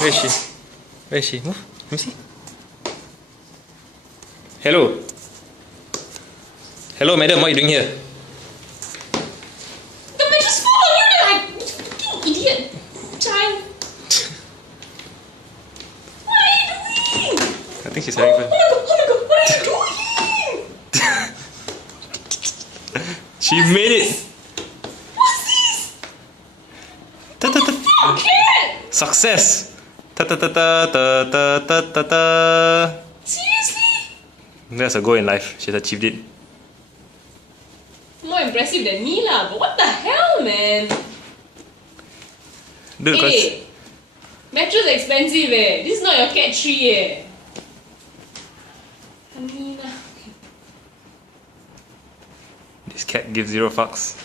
Where is she? Where is she? Move. Let me see. Hello. Hello, madam. What are you doing here? The mattress fall on you, then you fucking idiot child. What are you doing? I think she's having fun. Oh my god, what are you doing? She made it. What's this? Ta ta ta. Oh, cat! Success. Ta ta ta ta ta ta ta ta ta. Seriously? That's a goal in life. She's achieved it. More impressive than me lah, but what the hell, man? Dude, Hey, mattress expensive eh. This is not your cat tree eh. Amina. this cat gives 0 fucks.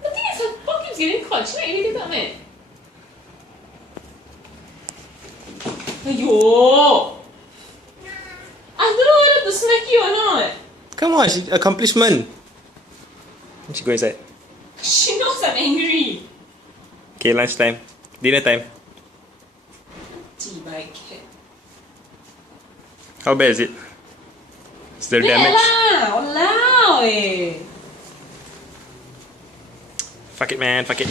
The thing is, her paw keeps getting caught. She's not irritated, man. Aiyo! I don't know whether to smack you or not. Come on, she accomplishment. She go inside. She knows I'm angry. Okay, lunchtime. Dinner time. By cat. How bad is it? Is there Yeah damage? lah, walao eh. Fuck it, man. Fuck it.